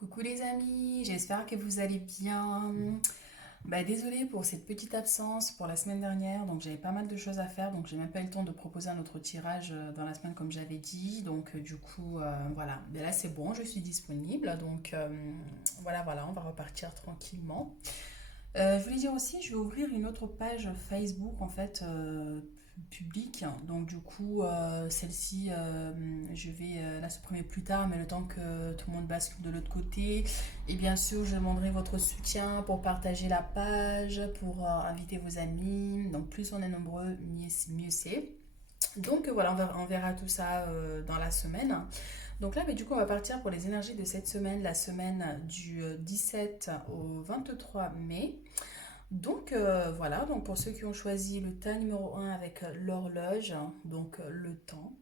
Coucou les amis, j'espère que vous allez bien. Désolée pour cette petite absence pour la semaine dernière, donc j'avais pas mal de choses à faire, donc j'ai même pas eu le temps de proposer un autre tirage dans la semaine comme j'avais dit, donc du coup voilà, mais là c'est bon, je suis disponible, donc voilà, on va repartir tranquillement. Je voulais dire aussi, je vais ouvrir une autre page Facebook en fait publique. Donc du coup, celle-ci, je vais la supprimer plus tard, mais le temps que tout le monde bascule de l'autre côté. Et bien sûr, je demanderai votre soutien pour partager la page, pour inviter vos amis. Donc plus on est nombreux, mieux c'est. Donc voilà, on verra tout ça dans la semaine. Donc là, mais du coup, on va partir pour les énergies de cette semaine, la semaine du 17 au 23 mai. Donc voilà, donc pour ceux qui ont choisi le tas numéro un avec l'horloge, donc le temps,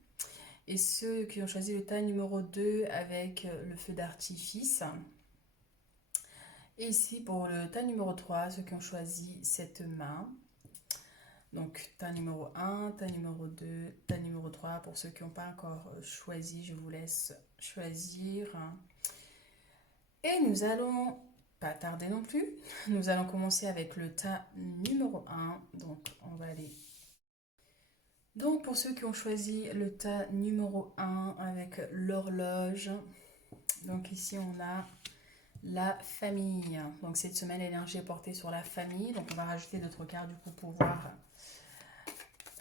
et ceux qui ont choisi le tas numéro 2 avec le feu d'artifice. Et ici pour le tas numéro 3 ceux qui ont choisi cette main. Donc tas numéro un, tas numéro 2, tas numéro 3. Pour ceux qui n'ont pas encore choisi, je vous laisse choisir. Et nous allons pas tarder non plus. Nous allons commencer avec le tas numéro un. Donc on va aller. Donc pour ceux qui ont choisi le tas numéro un avec l'horloge, donc ici on a la famille. Donc cette semaine l'énergie est portée sur la famille. Donc on va rajouter d'autres cartes du coup pour voir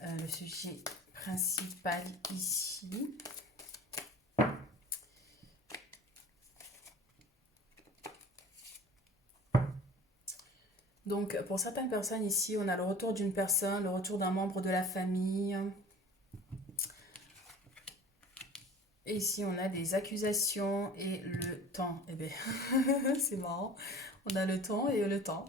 le sujet principal ici. Donc pour certaines personnes ici, on a le retour d'une personne, le retour d'un membre de la famille. Et ici on a des accusations et le temps. Eh bien, c'est marrant. On a le temps et le temps.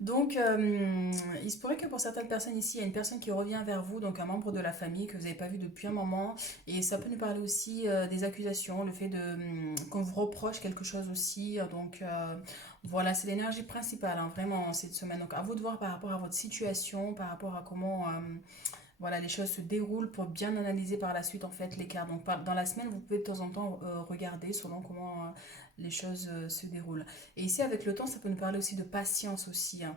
Donc, il se pourrait que pour certaines personnes ici, il y a une personne qui revient vers vous, donc un membre de la famille que vous n'avez pas vu depuis un moment. Et ça peut nous parler aussi des accusations, le fait de qu'on vous reproche quelque chose aussi. Donc, voilà, c'est l'énergie principale, hein, vraiment, cette semaine. Donc, à vous de voir par rapport à votre situation, par rapport à comment voilà, les choses se déroulent pour bien analyser par la suite, en fait, les cartes. Donc, dans la semaine, vous pouvez de temps en temps regarder selon comment les choses se déroulent. Et ici, avec le temps, ça peut nous parler aussi de patience aussi, hein.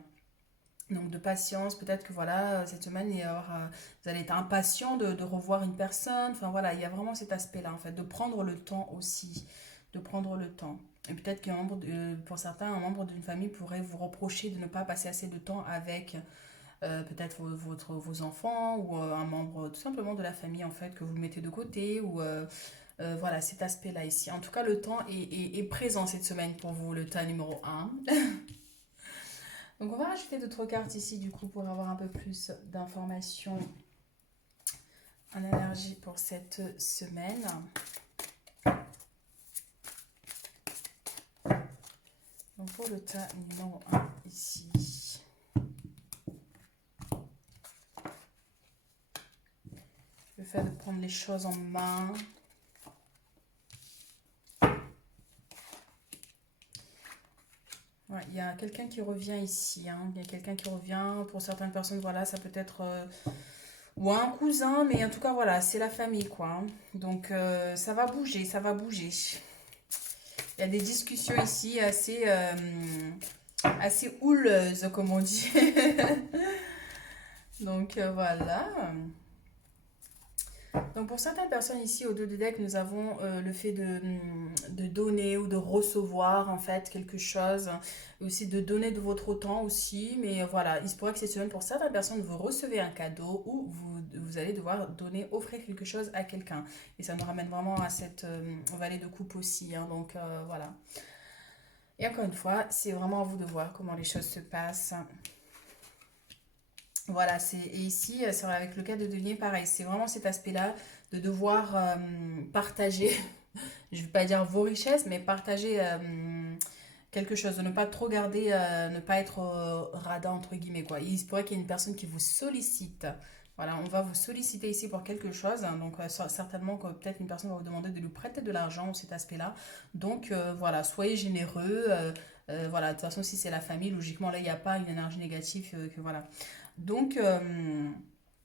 Donc de patience, peut-être que voilà, cette semaine, vous allez être impatient de revoir une personne. Enfin voilà, il y a vraiment cet aspect-là, en fait, de prendre le temps aussi, de prendre le temps. Et peut-être qu'un membre, pour certains, un membre d'une famille pourrait vous reprocher de ne pas passer assez de temps avec peut-être vos enfants ou un membre tout simplement de la famille, en fait, que vous mettez de côté ou voilà, cet aspect-là ici. En tout cas, le temps est présent cette semaine pour vous, le tas numéro un. Donc on va rajouter d'autres cartes ici du coup pour avoir un peu plus d'informations en énergie pour cette semaine. Donc pour le tas numéro un ici. Le fait de prendre les choses en main. Ouais, il y a quelqu'un qui revient ici, hein. Il y a quelqu'un qui revient. Pour certaines personnes, voilà, ça peut être ou un cousin, mais en tout cas, voilà, c'est la famille, quoi, hein. Donc, ça va bouger, ça va bouger. Il y a des discussions ici assez houleuses, comme on dit. Donc, voilà. Donc pour certaines personnes ici au dos de deck, nous avons le fait de donner ou de recevoir en fait quelque chose, aussi de donner de votre temps aussi, mais voilà, il se pourrait que cette semaine pour certaines personnes, vous recevez un cadeau ou vous allez devoir donner, offrir quelque chose à quelqu'un. Et ça nous ramène vraiment à cette vallée de coupe aussi, hein, donc voilà. Et encore une fois, c'est vraiment à vous de voir comment les choses se passent. Voilà, et ici, c'est vrai, avec le cas de denier, pareil, c'est vraiment cet aspect-là de devoir partager, je ne vais pas dire vos richesses, mais partager quelque chose, de ne pas trop garder, ne pas être radin, entre guillemets, quoi. Il se pourrait qu'il y ait une personne qui vous sollicite. Voilà, on va vous solliciter ici pour quelque chose, hein. Donc certainement que peut-être une personne va vous demander de lui prêter de l'argent ou cet aspect-là. Donc voilà, soyez généreux. Voilà, de toute façon, si c'est la famille, logiquement, là, il n'y a pas une énergie négative que voilà. Donc,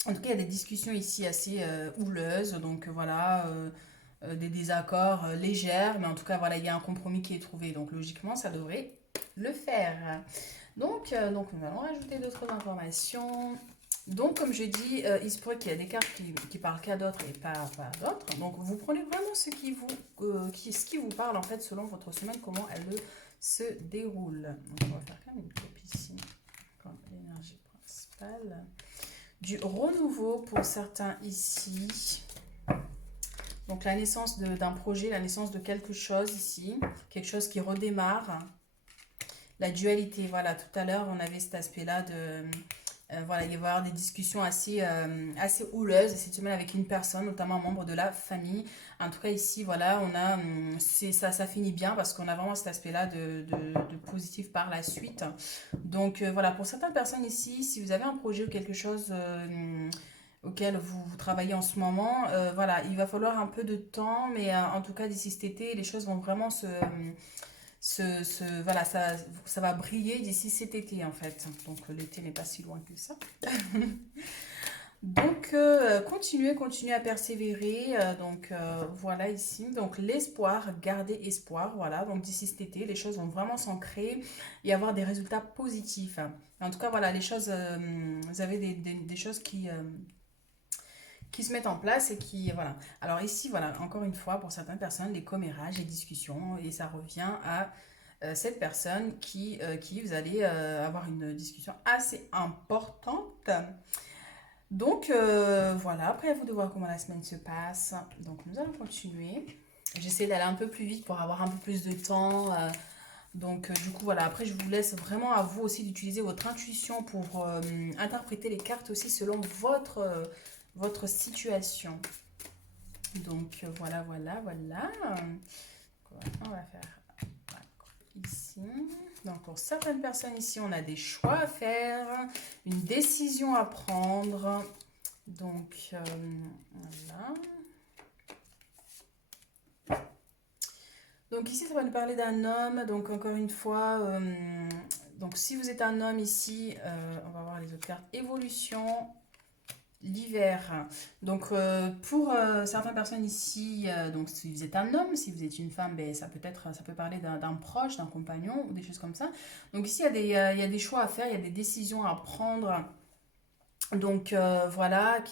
en tout cas, il y a des discussions ici assez houleuses. Donc, voilà, des désaccords légers, mais en tout cas, voilà, il y a un compromis qui est trouvé. Donc, logiquement, ça devrait le faire. Donc nous allons rajouter d'autres informations. Donc, comme je dis, il se pourrait qu'il y a des cartes qui parlent qu'à d'autres et pas à d'autres. Donc, vous prenez vraiment ce qui vous parle, en fait, selon votre semaine, comment elle se déroule. Donc, on va faire quand même une copie ici, comme l'énergie principale. Du renouveau pour certains ici. Donc, la naissance d'un projet, la naissance de quelque chose ici. Quelque chose qui redémarre. La dualité, voilà, tout à l'heure, on avait cet aspect-là de... voilà, il va y avoir des discussions assez houleuses cette semaine avec une personne, notamment un membre de la famille. En tout cas, ici, voilà, on a, ça finit bien parce qu'on a vraiment cet aspect-là de positif par la suite. Donc, voilà, pour certaines personnes ici, si vous avez un projet ou quelque chose auquel vous travaillez en ce moment, voilà, il va falloir un peu de temps, mais en tout cas, d'ici cet été, les choses vont vraiment voilà, ça va briller d'ici cet été en fait. Donc l'été n'est pas si loin que ça. Donc continuez à persévérer. Voilà ici. Donc l'espoir, gardez espoir. Voilà, donc d'ici cet été, les choses vont vraiment s'ancrer et avoir des résultats positifs. En tout cas, voilà, les choses, vous avez des choses qui se mettent en place et qui, voilà. Alors ici, voilà, encore une fois, pour certaines personnes, les commérages, les discussions, et ça revient à cette personne qui vous allez avoir une discussion assez importante. Donc voilà, après à vous de voir comment la semaine se passe. Donc nous allons continuer. J'essaie d'aller un peu plus vite pour avoir un peu plus de temps. Du coup voilà, après je vous laisse vraiment à vous aussi d'utiliser votre intuition pour interpréter les cartes aussi selon votre situation. Donc voilà. On va faire ici. Donc pour certaines personnes ici, on a des choix à faire, une décision à prendre. Donc voilà. Donc ici, ça va nous parler d'un homme. Donc encore une fois, donc si vous êtes un homme ici, on va voir les autres cartes. Évolution, l'hiver. Donc pour certaines personnes ici, donc si vous êtes un homme, si vous êtes une femme, ben, ça peut parler d'un proche, d'un compagnon ou des choses comme ça. Donc ici il y a des choix à faire, il y a des décisions à prendre. Donc voilà, en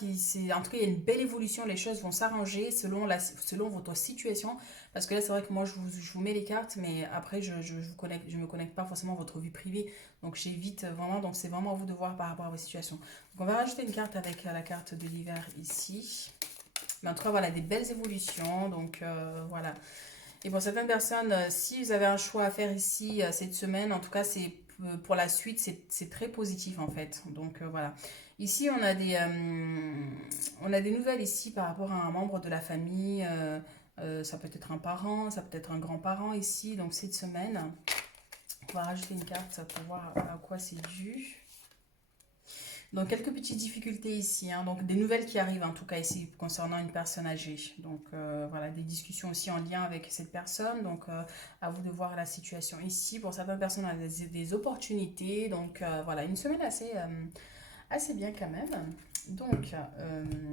tout cas il y a une belle évolution, les choses vont s'arranger selon votre situation. Parce que là c'est vrai que moi je vous mets les cartes, mais après je me connecte pas forcément à votre vie privée. Donc j'évite vraiment, donc c'est vraiment à vous de voir par rapport à vos situations. Donc on va rajouter une carte avec la carte de l'hiver ici. Mais en tout cas voilà, des belles évolutions, donc voilà. Et pour certaines personnes, si vous avez un choix à faire ici cette semaine, en tout cas, c'est pour la suite, c'est très positif en fait. Donc voilà. Ici, on a des nouvelles ici par rapport à un membre de la famille. Ça peut être un parent, ça peut être un grand-parent ici. Donc cette semaine, on va rajouter une carte pour voir à quoi c'est dû. Donc quelques petites difficultés ici, hein. Donc des nouvelles qui arrivent en tout cas ici concernant une personne âgée. Donc voilà, des discussions aussi en lien avec cette personne. Donc à vous de voir la situation ici. Pour certaines personnes, on a des opportunités. Donc voilà, une semaine assez bien quand même. Donc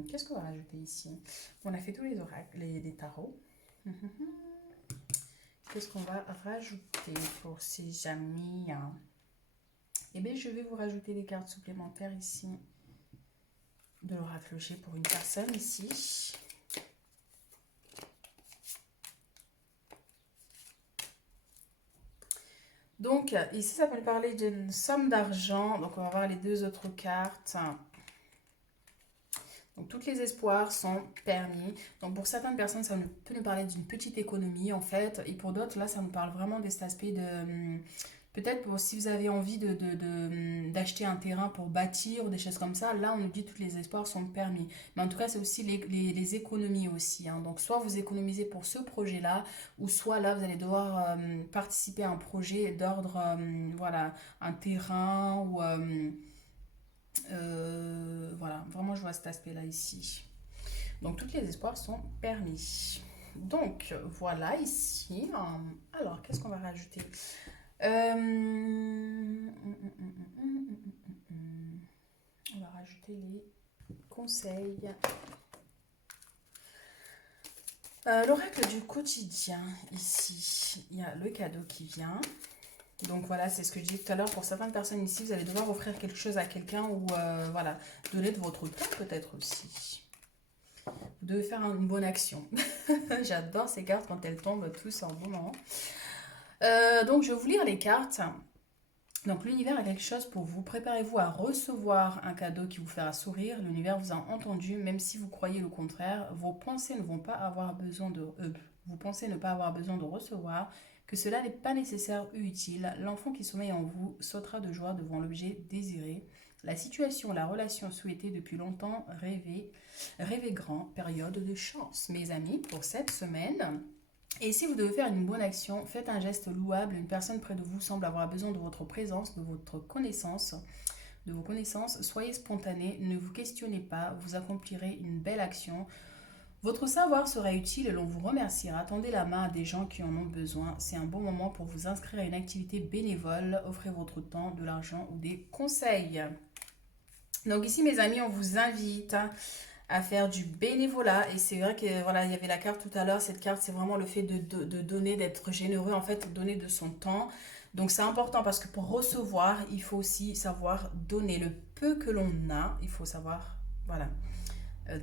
qu'est-ce qu'on va rajouter ici? On a fait tous les oracles, les tarots. Qu'est-ce qu'on va rajouter pour ces amis, hein? Eh bien, je vais vous rajouter des cartes supplémentaires ici de l'oracle G pour une personne ici. Donc, ici, ça peut nous parler d'une somme d'argent. Donc, on va voir les deux autres cartes. Donc, tous les espoirs sont permis. Donc, pour certaines personnes, ça peut nous parler d'une petite économie, en fait. Et pour d'autres, là, ça nous parle vraiment de cet aspect de... Peut-être si vous avez envie d'acheter un terrain pour bâtir ou des choses comme ça, là on nous dit que tous les espoirs sont permis. Mais en tout cas, c'est aussi les économies aussi, hein. Donc soit vous économisez pour ce projet-là, ou soit là vous allez devoir participer à un projet d'ordre, voilà, un terrain ou... voilà, vraiment je vois cet aspect-là ici. Donc tous les espoirs sont permis. Donc voilà ici. Alors, qu'est-ce qu'on va rajouter? On va rajouter les conseils. L'oracle du quotidien, ici, il y a le cadeau qui vient. Donc voilà, c'est ce que je disais tout à l'heure. Pour certaines personnes ici, vous allez devoir offrir quelque chose à quelqu'un ou voilà, donner de votre temps peut-être aussi. Vous devez faire une bonne action. J'adore ces cartes quand elles tombent tous en bon moment. Donc je vais vous lire les cartes. Donc l'univers a quelque chose pour vous. Préparez-vous à recevoir un cadeau qui vous fera sourire. L'univers vous a entendu, même si vous croyez le contraire. Vos pensées ne vont pas avoir besoin de... vous pensez ne pas avoir besoin de recevoir, que cela n'est pas nécessaire ou utile. L'enfant qui sommeille en vous sautera de joie devant l'objet désiré. La situation, la relation souhaitée depuis longtemps, rêvez, rêvez grand, période de chance. Mes amis, pour cette semaine, et si vous devez faire une bonne action, faites un geste louable. Une personne près de vous semble avoir besoin de votre présence, de votre connaissance, de vos connaissances. Soyez spontané, ne vous questionnez pas, vous accomplirez une belle action. Votre savoir sera utile et l'on vous remerciera. Tendez la main à des gens qui en ont besoin. C'est un bon moment pour vous inscrire à une activité bénévole. Offrez votre temps, de l'argent ou des conseils. Donc ici, mes amis, on vous invite à faire du bénévolat. Et c'est vrai que voilà, il y avait la carte tout à l'heure. Cette carte, c'est vraiment le fait de donner, d'être généreux, en fait, donner de son temps. Donc c'est important parce que pour recevoir, il faut aussi savoir donner le peu que l'on a. Il faut savoir, voilà,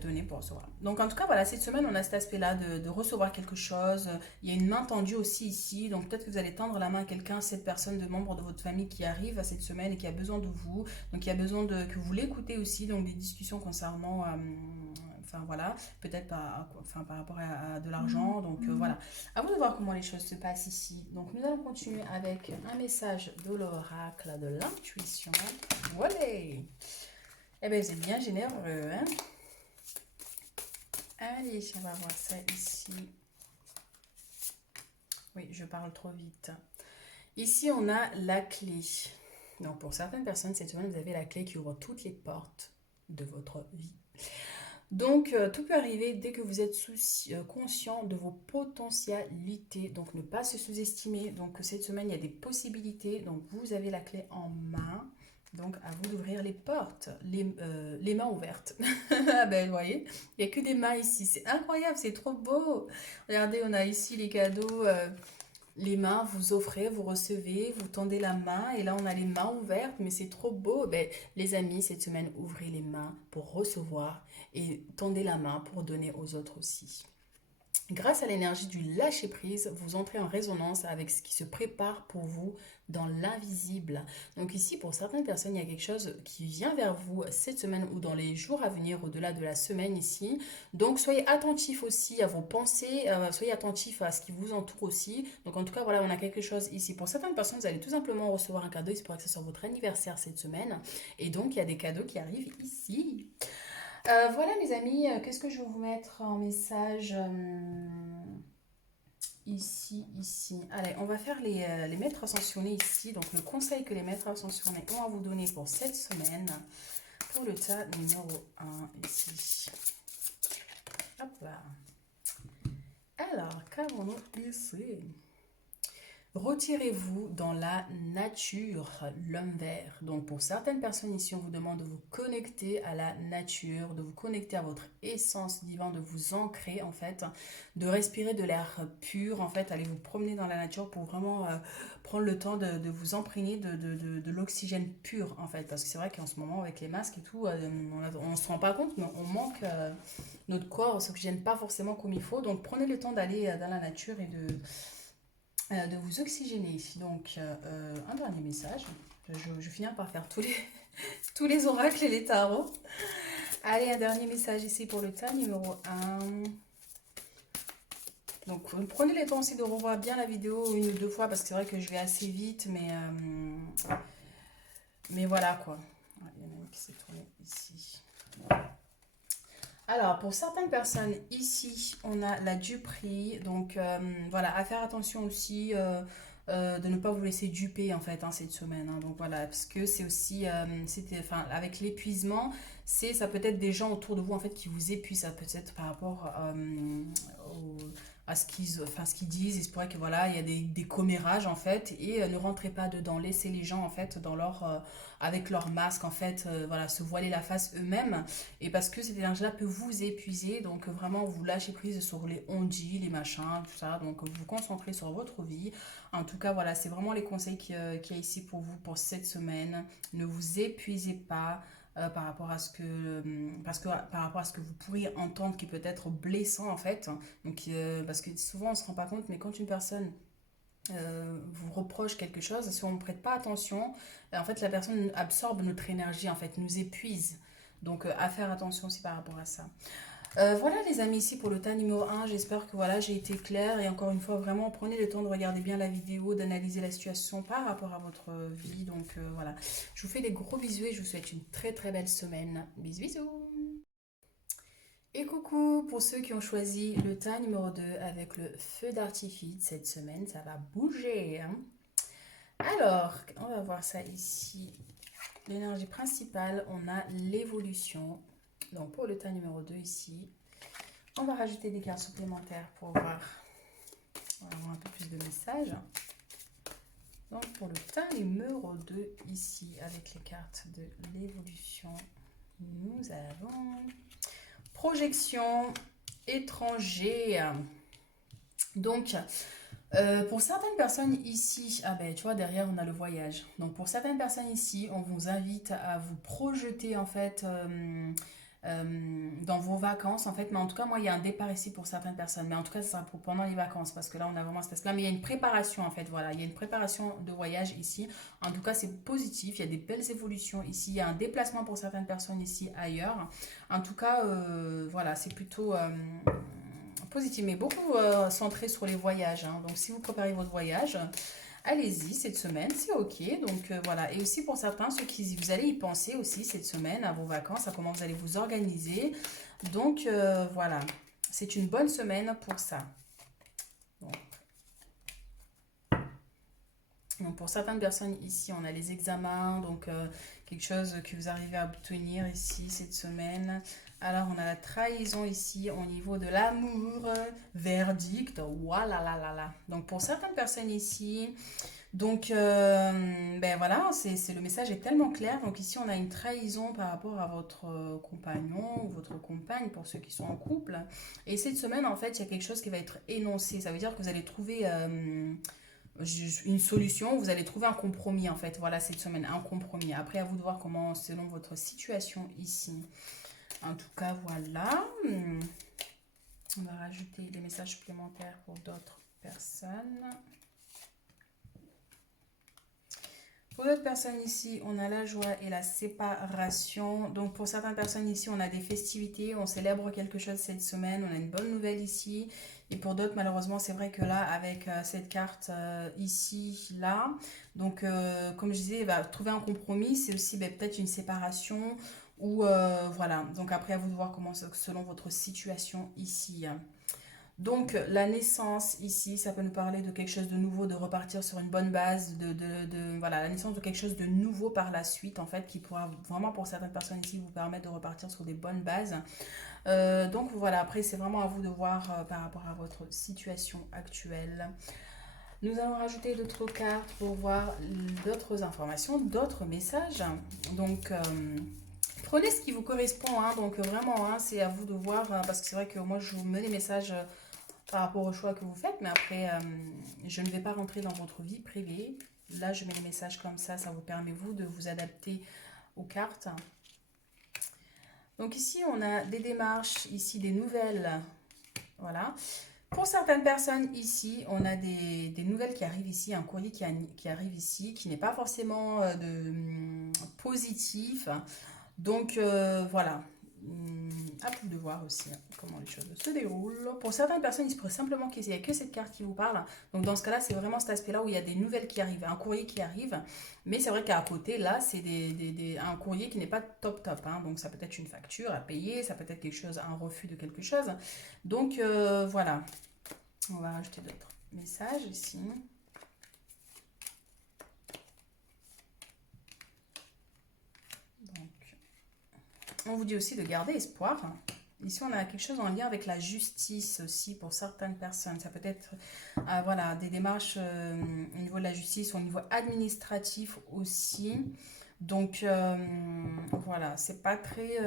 donner pour recevoir. Donc en tout cas, voilà, cette semaine, on a cet aspect-là de recevoir quelque chose. Il y a une main tendue aussi ici. Donc peut-être que vous allez tendre la main à quelqu'un, cette personne de membre de votre famille qui arrive à cette semaine et qui a besoin de vous. Donc il y a besoin que vous l'écoutez aussi. Donc des discussions concernant... enfin voilà, peut-être par rapport à de l'argent. Donc voilà, à vous de voir comment les choses se passent ici. Donc nous allons continuer avec un message de l'oracle, de l'intuition. Voilà. Eh bien, vous êtes bien généreux, hein? Allez, on va voir ça ici. Oui, je parle trop vite. Ici, on a la clé. Donc, pour certaines personnes, cette semaine, vous avez la clé qui ouvre toutes les portes de votre vie. Donc, tout peut arriver dès que vous êtes conscient de vos potentialités. Donc, ne pas se sous-estimer. Donc, cette semaine, il y a des possibilités. Donc, vous avez la clé en main. Donc, à vous d'ouvrir les portes, les mains ouvertes. Ah ben, vous voyez, il n'y a que des mains ici. C'est incroyable, c'est trop beau. Regardez, on a ici les cadeaux. Les mains, vous offrez, vous recevez, vous tendez la main. Et là, on a les mains ouvertes, mais c'est trop beau. Ben, les amis, cette semaine, ouvrez les mains pour recevoir et tendez la main pour donner aux autres aussi. Grâce à l'énergie du lâcher-prise, vous entrez en résonance avec ce qui se prépare pour vous dans l'invisible. Donc ici, pour certaines personnes, il y a quelque chose qui vient vers vous cette semaine ou dans les jours à venir, au-delà de la semaine ici. Donc soyez attentifs aussi à vos pensées, soyez attentifs à ce qui vous entoure aussi. Donc en tout cas, voilà, on a quelque chose ici. Pour certaines personnes, vous allez tout simplement recevoir un cadeau. Il se pourrait que ce soit votre anniversaire cette semaine. Et donc, il y a des cadeaux qui arrivent ici. Voilà mes amis, qu'est-ce que je vais vous mettre en message ici. Allez, on va faire les maîtres ascensionnés ici. Donc le conseil que les maîtres ascensionnés ont à vous donner pour cette semaine, pour le tas numéro 1 ici. Hop là. Alors, qu'avons-nous ici? Retirez-vous dans la nature, l'homme vert. Donc pour certaines personnes ici, on vous demande de vous connecter à la nature, de vous connecter à votre essence divine, de vous ancrer en fait, de respirer de l'air pur en fait, allez vous promener dans la nature pour vraiment prendre le temps de vous imprégner de l'oxygène pur en fait. Parce que c'est vrai qu'en ce moment avec les masques et tout, on ne se rend pas compte, mais on manque, notre corps ne s'oxygène pas forcément comme il faut. Donc prenez le temps d'aller dans la nature et de vous oxygéner. Donc, un dernier message. Je finis par faire tous les oracles et les tarots. Allez, un dernier message ici pour le tas numéro 1. Donc, prenez le temps aussi de revoir bien la vidéo une ou deux fois parce que c'est vrai que je vais assez vite, mais voilà quoi. Il y en a une qui s'est tournée ici. Alors, pour certaines personnes, ici, on a la duperie. Donc, voilà, à faire attention aussi de ne pas vous laisser duper, en fait, hein, cette semaine. Hein. Donc, voilà, parce que c'est aussi, enfin, avec l'épuisement, ça peut être des gens autour de vous, en fait, qui vous épuisent. Ça peut être par rapport enfin, ce qu'ils disent. Il se pourrait que voilà, il y a des commérages en fait, et ne rentrez pas dedans. Laissez les gens en fait dans avec leur masque en fait, voilà, se voiler la face eux-mêmes. Et parce que cette énergie-là peut vous épuiser, donc vraiment vous lâchez prise sur les on-dit, les machins, tout ça. Donc vous vous concentrez sur votre vie. En tout cas, voilà, c'est vraiment les conseils qu'il y a ici pour vous pour cette semaine. Ne vous épuisez pas par rapport à ce que par rapport à ce que vous pourriez entendre qui peut être blessant en fait. Donc parce que souvent on se rend pas compte, mais quand une personne vous reproche quelque chose, si on ne prête pas attention, en fait la personne absorbe notre énergie, en fait nous épuise. Donc à faire attention aussi par rapport à ça. Voilà les amis, ici pour le tas numéro 1, j'espère que voilà j'ai été claire, et encore une fois vraiment prenez le temps de regarder bien la vidéo, d'analyser la situation par rapport à votre vie. Donc voilà, je vous fais des gros bisous et je vous souhaite une très très belle semaine. Bisous bisous. Et coucou pour ceux qui ont choisi le tas numéro 2 avec le feu d'artifice cette semaine, ça va bouger, hein. Alors, on va voir ça ici. L'énergie principale, on a l'évolution. Donc pour le tas numéro 2 ici, on va rajouter des cartes supplémentaires pour voir, on va avoir un peu plus de messages. Donc pour le tas numéro 2 ici, avec les cartes de l'évolution, nous avons projection étranger. Donc pour certaines personnes ici, ah ben tu vois derrière on a le voyage. Donc pour certaines personnes ici, on vous invite à vous projeter en fait dans vos vacances en fait. Mais en tout cas moi il y a un départ ici pour certaines personnes. Mais en tout cas ça sera pour pendant les vacances parce que là on a vraiment cet aspect-là. Mais il y a une préparation en fait, voilà. Il y a une préparation de voyage ici. En tout cas c'est positif, il y a des belles évolutions ici. Il y a un déplacement pour certaines personnes ici ailleurs. En tout cas voilà c'est plutôt positif, mais beaucoup centré sur les voyages, hein. Donc, si vous préparez votre voyage, allez-y cette semaine, c'est ok. Donc, voilà. Et aussi pour certains, ceux qui vous allez y penser aussi cette semaine à vos vacances, à comment vous allez vous organiser. Donc, voilà. C'est une bonne semaine pour ça. Bon. Donc, pour certaines personnes ici, on a les examens, donc quelque chose que vous arrivez à obtenir ici cette semaine. Alors, on a la trahison ici au niveau de l'amour, verdict, voilà, là, là, là. Donc, pour certaines personnes ici, donc, ben voilà, le message est tellement clair. Donc, ici, on a une trahison par rapport à votre compagnon ou votre compagne pour ceux qui sont en couple. Et cette semaine, en fait, il y a quelque chose qui va être énoncé. Ça veut dire que vous allez trouver une solution, vous allez trouver un compromis en fait. Voilà cette semaine, un compromis. Après, à vous de voir comment, selon votre situation ici. En tout cas, voilà. On va rajouter des messages supplémentaires pour d'autres personnes. Pour d'autres personnes ici, on a la joie et la séparation. Donc pour certaines personnes ici, on a des festivités, on célèbre quelque chose cette semaine, on a une bonne nouvelle ici. Et pour d'autres, malheureusement, c'est vrai que là, avec cette carte ici, là, donc comme je disais, va trouver un compromis, c'est aussi peut-être une séparation ou voilà. Donc après, à vous de voir comment, selon votre situation ici. Donc, la naissance ici, ça peut nous parler de quelque chose de nouveau, de repartir sur une bonne base, voilà, la naissance de quelque chose de nouveau par la suite, en fait, qui pourra vraiment, pour certaines personnes ici, vous permettre de repartir sur des bonnes bases. Donc, voilà, après, c'est vraiment à vous de voir par rapport à votre situation actuelle. Nous allons rajouter d'autres cartes pour voir d'autres informations, d'autres messages. Donc, prenez ce qui vous correspond, hein. Donc, vraiment, hein, c'est à vous de voir, parce que c'est vrai que moi, je vous mets des messages par rapport au choix que vous faites, mais après, je ne vais pas rentrer dans votre vie privée. Là, je mets les messages comme ça vous permet, vous, de vous adapter aux cartes. Donc ici, on a des démarches, ici, des nouvelles. Voilà. Pour certaines personnes, ici, on a des nouvelles qui arrivent ici, un courrier qui arrive ici, qui n'est pas forcément positif. Donc, voilà. À vous de voir aussi comment les choses se déroulent. Pour certaines personnes, il se pourrait simplement qu'il n'y ait que cette carte qui vous parle. Donc dans ce cas-là, c'est vraiment cet aspect-là où il y a des nouvelles qui arrivent, un courrier qui arrive. Mais c'est vrai qu'à côté, là, c'est un courrier qui n'est pas top top, hein. Donc ça peut être une facture à payer, ça peut être quelque chose, un refus de quelque chose. Donc voilà. On va rajouter d'autres messages ici. On vous dit aussi de garder espoir. Ici, on a quelque chose en lien avec la justice aussi pour certaines personnes. Ça peut être voilà, des démarches au niveau de la justice, au niveau administratif aussi. Donc voilà, c'est pas très...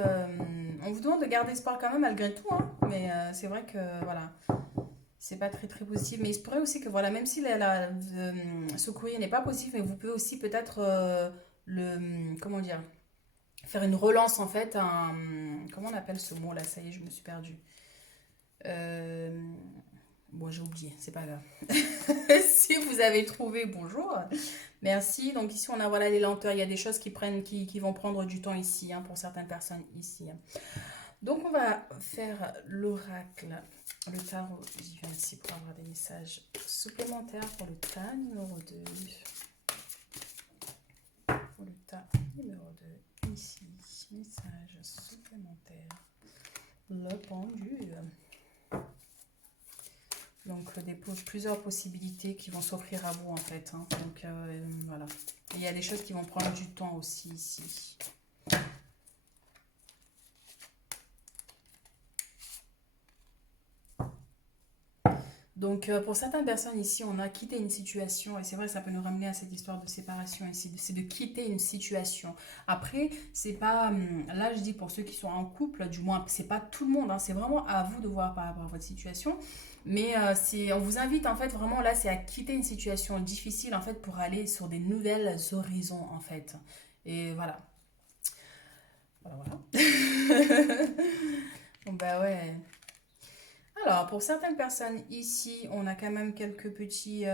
on vous demande de garder espoir quand même malgré tout, hein, mais c'est vrai que voilà, c'est pas très très positif. Mais il se pourrait aussi que voilà, même si ce courrier n'est pas positif, mais vous pouvez aussi peut-être comment dire, faire une relance en fait, comment on appelle ce mot là, ça y est, je me suis perdue. Euh, bon, j'ai oublié, c'est pas grave. Si vous avez trouvé, bonjour. Merci. Donc ici, on a voilà les lenteurs. Il y a des choses qui vont prendre du temps ici, hein, pour certaines personnes ici. Donc on va faire l'oracle, le tarot divin ici pour avoir des messages supplémentaires pour le tas numéro 2. Pour le tas numéro 2, ici, message supplémentaire. Le pendule. Donc plusieurs possibilités qui vont s'offrir à vous en fait, hein. Donc voilà. Et il y a des choses qui vont prendre du temps aussi ici. Donc pour certaines personnes ici, on a quitté une situation et c'est vrai, ça peut nous ramener à cette histoire de séparation ici. C'est de quitter une situation. Après, c'est pas là je dis pour ceux qui sont en couple, du moins c'est pas tout le monde, hein, c'est vraiment à vous de voir par rapport à votre situation. Mais on vous invite en fait vraiment là, c'est à quitter une situation difficile en fait pour aller sur des nouvelles horizons en fait. Et voilà. Voilà, voilà. Bon, bah ouais. Alors, pour certaines personnes ici, on a quand même quelques petits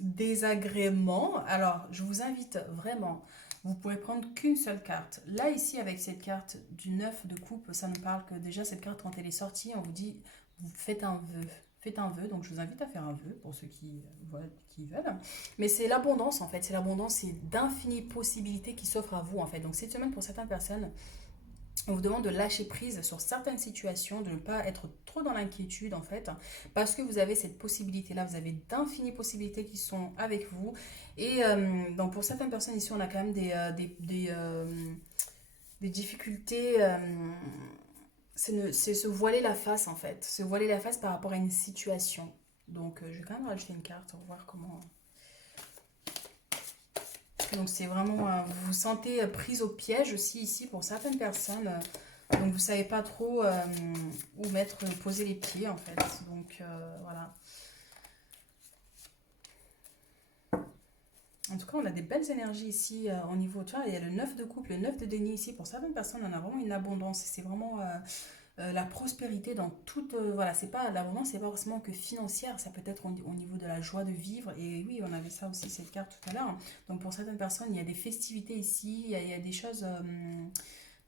désagréments. Alors, je vous invite vraiment, vous pouvez prendre qu'une seule carte. Là, ici, avec cette carte du 9 de coupe, ça nous parle que déjà, cette carte, quand elle est sortie, on vous dit, vous faites un vœu. Faites un vœu, donc je vous invite à faire un vœu pour ceux qui veulent. Mais c'est l'abondance en fait, c'est l'abondance, c'est d'infinies possibilités qui s'offrent à vous en fait. Donc cette semaine pour certaines personnes, on vous demande de lâcher prise sur certaines situations, de ne pas être trop dans l'inquiétude en fait, parce que vous avez cette possibilité-là, vous avez d'infinies possibilités qui sont avec vous. Et donc pour certaines personnes ici, on a quand même des difficultés. C'est se voiler la face en fait, se voiler la face par rapport à une situation. Donc je vais quand même rajouter une carte pour voir comment... Donc c'est vraiment, vous vous sentez prise au piège aussi ici pour certaines personnes. Donc vous ne savez pas trop où poser les pieds en fait. Donc voilà. En tout cas, on a des belles énergies ici au niveau, tu vois, il y a le 9 de couple, le 9 de denier ici. Pour certaines personnes, on a vraiment une abondance. C'est vraiment la prospérité dans toute... voilà, c'est pas l'abondance, c'est pas forcément que financière, ça peut être au niveau de la joie de vivre. Et oui, on avait ça aussi, cette carte tout à l'heure. Donc pour certaines personnes, il y a des festivités ici, il y a des choses...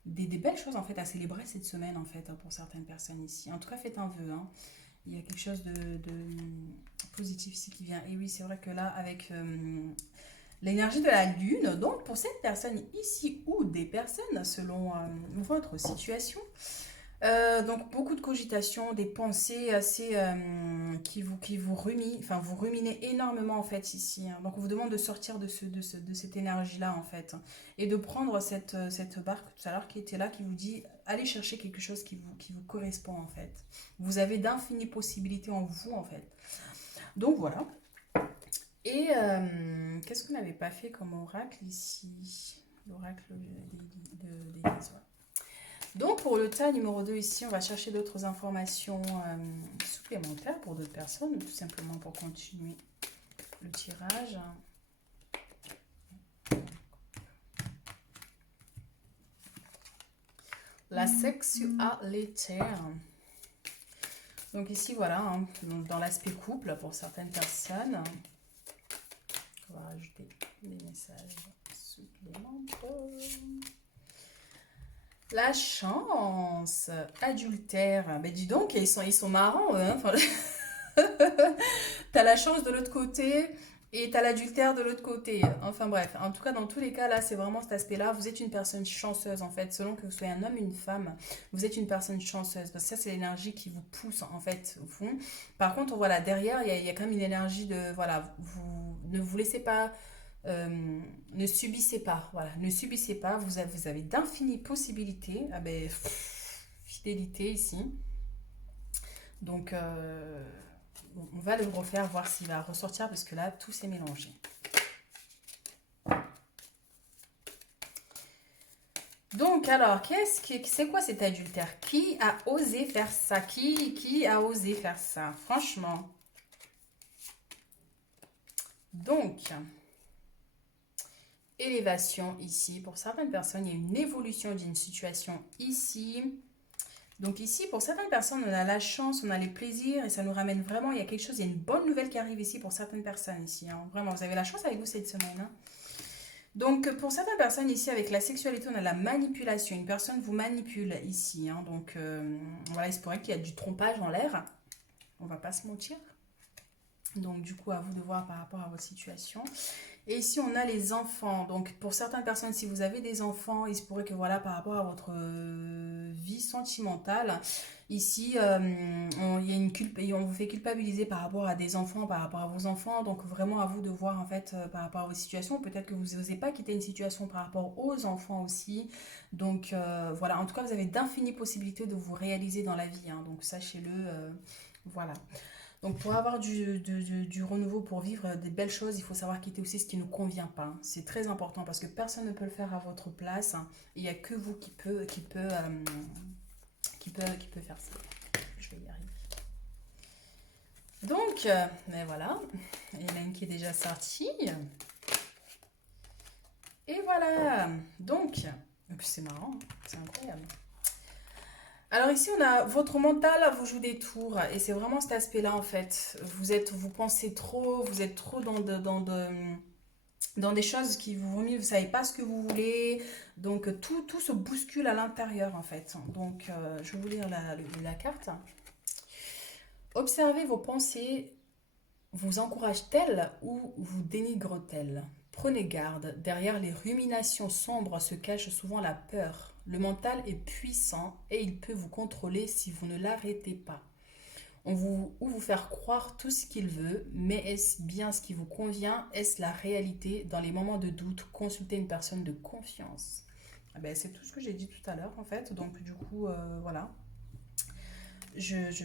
des belles choses en fait à célébrer cette semaine en fait, hein, pour certaines personnes ici. En tout cas, faites un vœu, hein. Il y a quelque chose de positif ici qui vient. Et oui, c'est vrai que là, avec l'énergie de la lune, donc pour cette personne ici ou des personnes selon votre situation, donc beaucoup de cogitations, des pensées assez qui vous ruminent, enfin vous ruminez énormément en fait ici, hein. Donc on vous demande de sortir de cette énergie-là en fait, et de prendre cette barque tout à l'heure qui était là, qui vous dit allez chercher quelque chose qui vous correspond en fait. Vous avez d'infinies possibilités en vous en fait. Donc voilà. Et qu'est-ce qu'on n'avait pas fait comme oracle ici? L'oracle des voilà. Donc pour le tas numéro 2 ici, on va chercher d'autres informations supplémentaires pour d'autres personnes, tout simplement pour continuer le tirage. La sexualité. Donc ici, voilà, hein, dans l'aspect couple, pour certaines personnes, on va rajouter des messages supplémentaires. La chance, adultère. Ben dis donc, ils sont marrants, eux, hein. Enfin, t'as la chance de l'autre côté et t'as l'adultère de l'autre côté. Enfin bref, en tout cas, dans tous les cas, là, c'est vraiment cet aspect-là. Vous êtes une personne chanceuse, en fait. Selon que vous soyez un homme ou une femme, vous êtes une personne chanceuse. Parce que ça, c'est l'énergie qui vous pousse, en fait, au fond. Par contre, voilà, derrière, il y a quand même une énergie de... Voilà, vous ne vous laissez pas... ne subissez pas, voilà, ne subissez pas, vous avez d'infinies possibilités. Ah ben, fidélité ici. Donc, on va le refaire, voir s'il va ressortir, parce que là, tout s'est mélangé. Donc, alors, c'est quoi cet adultère? Qui a osé faire ça? Qui a osé faire ça? Franchement. Donc, élévation ici. Pour certaines personnes, il y a une évolution d'une situation ici. Donc ici, pour certaines personnes, on a la chance, on a les plaisirs et ça nous ramène vraiment, il y a quelque chose, il y a une bonne nouvelle qui arrive ici pour certaines personnes ici. Hein. Vraiment, vous avez la chance avec vous cette semaine. Hein. Donc pour certaines personnes ici, avec la sexualité, on a la manipulation. Une personne vous manipule ici. Hein. Donc voilà, il se pourrait qu'il y a du trompage en l'air. On va pas se mentir. Donc du coup, à vous de voir par rapport à votre situation. Et ici, on a les enfants. Donc, pour certaines personnes, si vous avez des enfants, il se pourrait que, voilà, par rapport à votre vie sentimentale, ici, il y a une et on vous fait culpabiliser par rapport à des enfants, par rapport à vos enfants. Donc, vraiment, à vous de voir, en fait, par rapport à votre situation. Peut-être que vous n'osez pas quitter une situation par rapport aux enfants aussi. Donc, voilà. En tout cas, vous avez d'infinies possibilités de vous réaliser dans la vie. Hein. Donc, sachez-le. Voilà. Donc pour avoir du renouveau, pour vivre des belles choses, il faut savoir quitter aussi ce qui ne convient pas. Hein. C'est très important parce que personne ne peut le faire à votre place. Hein. Il n'y a que vous qui peut faire ça. Je vais y arriver. Donc, mais voilà, il y en a une qui est déjà sortie. Et voilà, donc, c'est marrant, hein. C'est incroyable. Alors ici, on a votre mental vous joue des tours et c'est vraiment cet aspect-là en fait. Vous pensez trop, vous êtes trop dans des choses qui vous remuent, vous savez pas ce que vous voulez. Donc tout se bouscule à l'intérieur en fait. Donc je vais vous lire la carte. Observez vos pensées, vous encouragent-elles ou vous dénigrent-elles? Prenez garde, derrière les ruminations sombres se cache souvent la peur. Le mental est puissant et il peut vous contrôler si vous ne l'arrêtez pas. Ou vous faire croire tout ce qu'il veut, mais est-ce bien ce qui vous convient? Est-ce la réalité? Dans les moments de doute, consultez une personne de confiance. Ah ben, c'est tout ce que j'ai dit tout à l'heure en fait, donc du coup, voilà.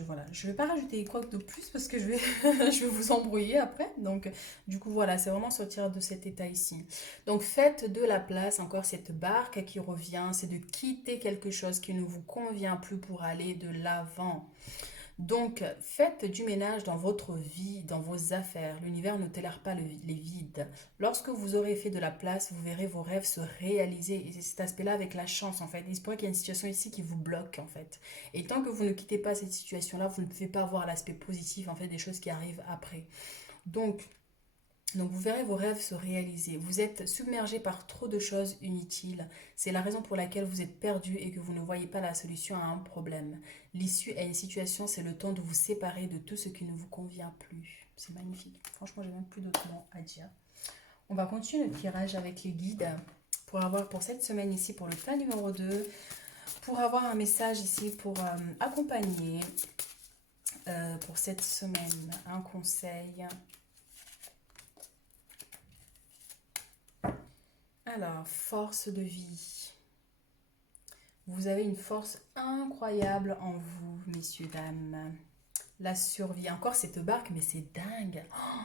Voilà, je vais pas rajouter quoi de plus parce que je vais, je vais vous embrouiller après. Donc, du coup, voilà, c'est vraiment sortir de cet état ici. Donc, faites de la place, encore cette barque qui revient, c'est de quitter quelque chose qui ne vous convient plus pour aller de l'avant. Donc, faites du ménage dans votre vie, dans vos affaires. L'univers ne tolère pas les vides. Lorsque vous aurez fait de la place, vous verrez vos rêves se réaliser. Et c'est cet aspect-là avec la chance, en fait. Il se pourrait qu'il y ait une situation ici qui vous bloque, en fait. Et tant que vous ne quittez pas cette situation-là, vous ne pouvez pas voir l'aspect positif, en fait, des choses qui arrivent après. Donc, donc vous verrez vos rêves se réaliser. Vous êtes submergé par trop de choses inutiles. C'est la raison pour laquelle vous êtes perdu et que vous ne voyez pas la solution à un problème. L'issue à une situation, c'est le temps de vous séparer de tout ce qui ne vous convient plus. C'est magnifique. Franchement, j'ai même plus d'autres mots à dire. On va continuer le tirage avec les guides pour avoir pour cette semaine ici, pour le tas numéro 2, pour avoir un message ici pour accompagner pour cette semaine, un conseil. Alors, force de vie. Vous avez une force incroyable en vous, messieurs, dames. La survie. Encore cette barque, mais c'est dingue. Oh,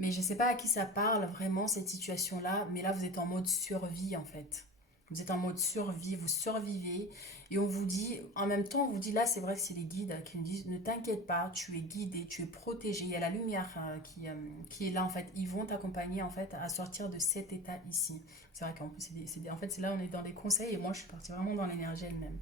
mais je ne sais pas à qui ça parle vraiment, cette situation-là. Mais là, vous êtes en mode survie, en fait. Vous êtes en mode survie, vous survivez. Et on vous dit, en même temps, on vous dit, là, c'est vrai que c'est les guides qui nous disent, ne t'inquiète pas, tu es guidé, tu es protégé. Il y a la lumière qui est là, en fait. Ils vont t'accompagner, en fait, à sortir de cet état ici. C'est vrai qu'en plus, en fait, c'est là, on est dans les conseils. Et moi, je suis partie vraiment dans l'énergie elle-même.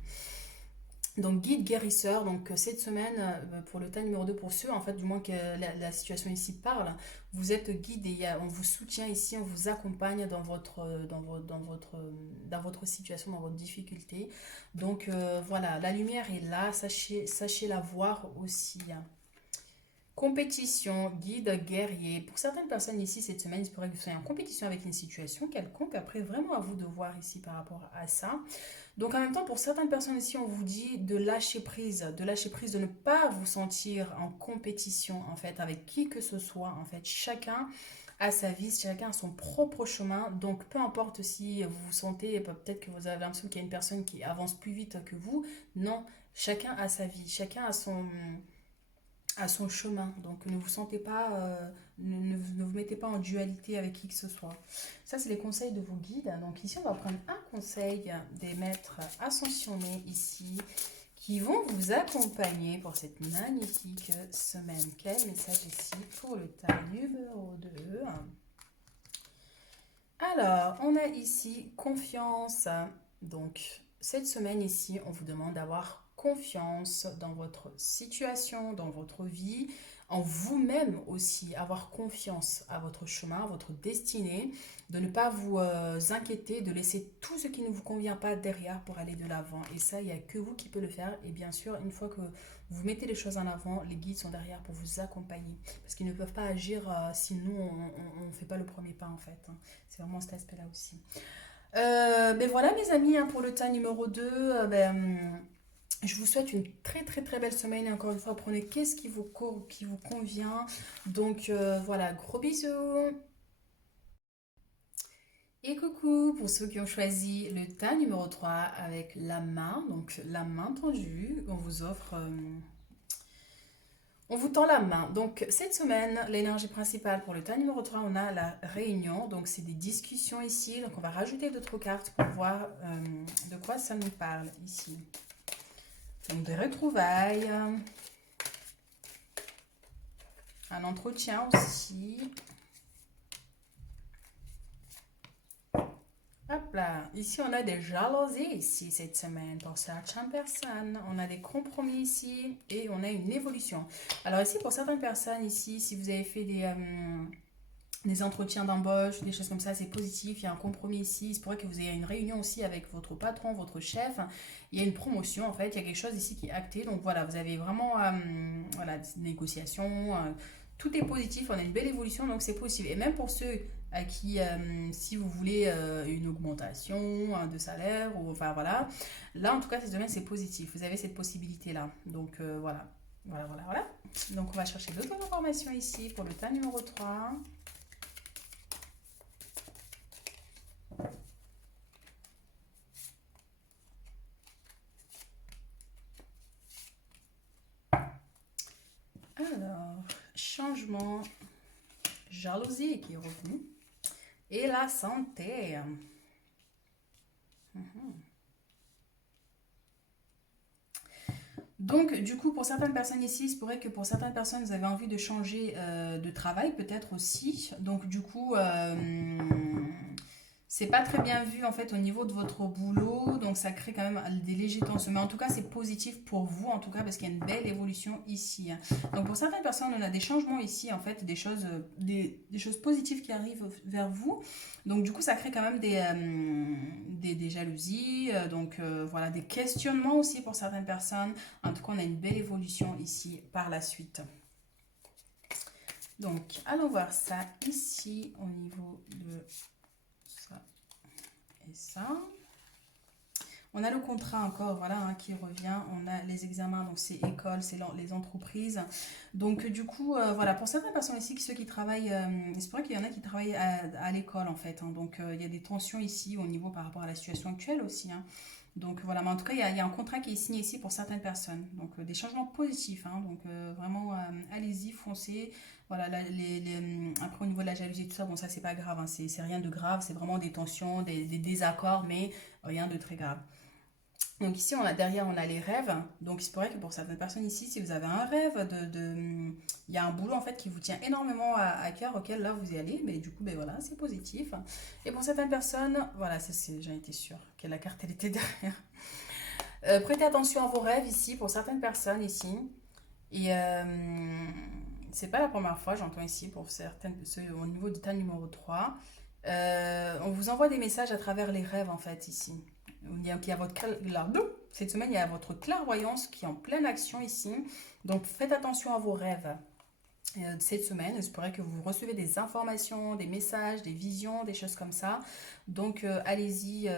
Donc guide guérisseur, donc cette semaine pour le tas numéro 2 pour ceux en fait du moins que la situation ici parle, vous êtes guidé, on vous soutient ici, on vous accompagne dans votre situation, dans votre difficulté. Donc voilà, la lumière est là, sachez la voir aussi. compétition, guide, guerrier. Pour certaines personnes ici, cette semaine, il se pourrait que vous soyez en compétition avec une situation quelconque. Après, vraiment à vous de voir ici par rapport à ça. Donc en même temps, pour certaines personnes ici, on vous dit de lâcher prise, de ne pas vous sentir en compétition en fait avec qui que ce soit. En fait, chacun a sa vie, chacun a son propre chemin. Donc peu importe si vous vous sentez, peut-être que vous avez l'impression qu'il y a une personne qui avance plus vite que vous. Non, chacun a sa vie, chacun a son chemin. Donc ne vous sentez pas, ne vous mettez pas en dualité avec qui que ce soit. Ça, c'est les conseils de vos guides. Donc ici, on va prendre un conseil des maîtres ascensionnés ici qui vont vous accompagner pour cette magnifique semaine. Quel message ici pour le tas numéro 2? Alors, on a ici confiance. Donc, cette semaine ici, on vous demande d'avoir confiance dans votre situation, dans votre vie, en vous-même aussi, avoir confiance à votre chemin, à votre destinée, de ne pas vous inquiéter, de laisser tout ce qui ne vous convient pas derrière pour aller de l'avant. Et ça, il n'y a que vous qui pouvez le faire. Et bien sûr, une fois que vous mettez les choses en avant, les guides sont derrière pour vous accompagner. Parce qu'ils ne peuvent pas agir si nous, on ne fait pas le premier pas en fait. Hein. C'est vraiment cet aspect-là aussi. Ben voilà mes amis, hein, pour le tas numéro 2, je vous souhaite une très très très belle semaine et encore une fois prenez qu'est-ce qui vous convient. Donc voilà, gros bisous. Et coucou pour ceux qui ont choisi le tas numéro 3 avec la main, donc la main tendue, on vous offre... on vous tend la main. Donc, cette semaine, l'énergie principale pour le tas numéro 3, on a la réunion. Donc, c'est des discussions ici. Donc, on va rajouter d'autres cartes pour voir de quoi ça nous parle ici. Donc, des retrouvailles. Un entretien aussi. Hop là. Ici, on a des jalousies ici cette semaine pour certaines personnes. On a des compromis ici et on a une évolution. Alors ici, pour certaines personnes ici, si vous avez fait des entretiens d'embauche, des choses comme ça, c'est positif. Il y a un compromis ici. Il se pourrait que vous ayez une réunion aussi avec votre patron, votre chef. Il y a une promotion en fait. Il y a quelque chose ici qui est acté. Donc voilà, vous avez vraiment voilà, des négociations. Tout est positif. On a une belle évolution. Donc c'est possible. Et même pour ceux à qui, si vous voulez une augmentation de salaire, ou enfin voilà. Là, en tout cas, cette semaine, c'est positif. Vous avez cette possibilité-là. Donc voilà. Voilà, voilà, voilà. Donc on va chercher d'autres informations ici pour le tas numéro 3. Alors, changement, jalousie qui est revenue. Et la santé. Donc, du coup, pour certaines personnes ici, il se pourrait que pour certaines personnes, vous avez envie de changer de travail, peut-être aussi. Donc, du coup, c'est pas très bien vu en fait au niveau de votre boulot, donc ça crée quand même des légers tensions. Mais en tout cas, c'est positif pour vous, en tout cas, parce qu'il y a une belle évolution ici. Donc, pour certaines personnes, on a des changements ici, en fait, des choses positives qui arrivent vers vous. Donc, du coup, ça crée quand même des jalousies, voilà, des questionnements aussi pour certaines personnes. En tout cas, on a une belle évolution ici par la suite. Donc, allons voir ça ici au niveau de ça et ça. On a le contrat encore, voilà, hein, qui revient. On a les examens, donc c'est école, c'est les entreprises. Donc du coup, voilà, pour certaines personnes ici, ceux qui travaillent, il se pourrait qu'il y en a qui travaillent à l'école en fait. Hein. Donc il y a des tensions ici au niveau par rapport à la situation actuelle aussi. Hein. Donc voilà, mais en tout cas, il y a un contrat qui est signé ici pour certaines personnes. Donc des changements positifs. Hein. Donc vraiment, allez-y, foncez. Voilà, après au niveau de la jalousie, tout ça, bon ça c'est pas grave. Hein. C'est rien de grave, c'est vraiment des tensions, des désaccords, mais rien de très grave. Donc ici, derrière, on a les rêves. Donc il se pourrait que pour certaines personnes ici, si vous avez un rêve, il y a un boulot en fait qui vous tient énormément à cœur, auquel là vous y allez. Mais du coup, ben voilà, c'est positif. Et pour certaines personnes, voilà, j'en étais sûre que la carte, elle était derrière. Prêtez attention à vos rêves ici, pour certaines personnes ici. Et c'est pas la première fois, j'entends ici, pour certaines, ceux au niveau du tas numéro 3. On vous envoie des messages à travers les rêves en fait ici. Cette semaine, il y a votre clairvoyance qui est en pleine action ici. Donc, faites attention à vos rêves. cette semaine. Il se pourrait que vous recevez des informations, des messages, des visions, des choses comme ça. Donc allez-y,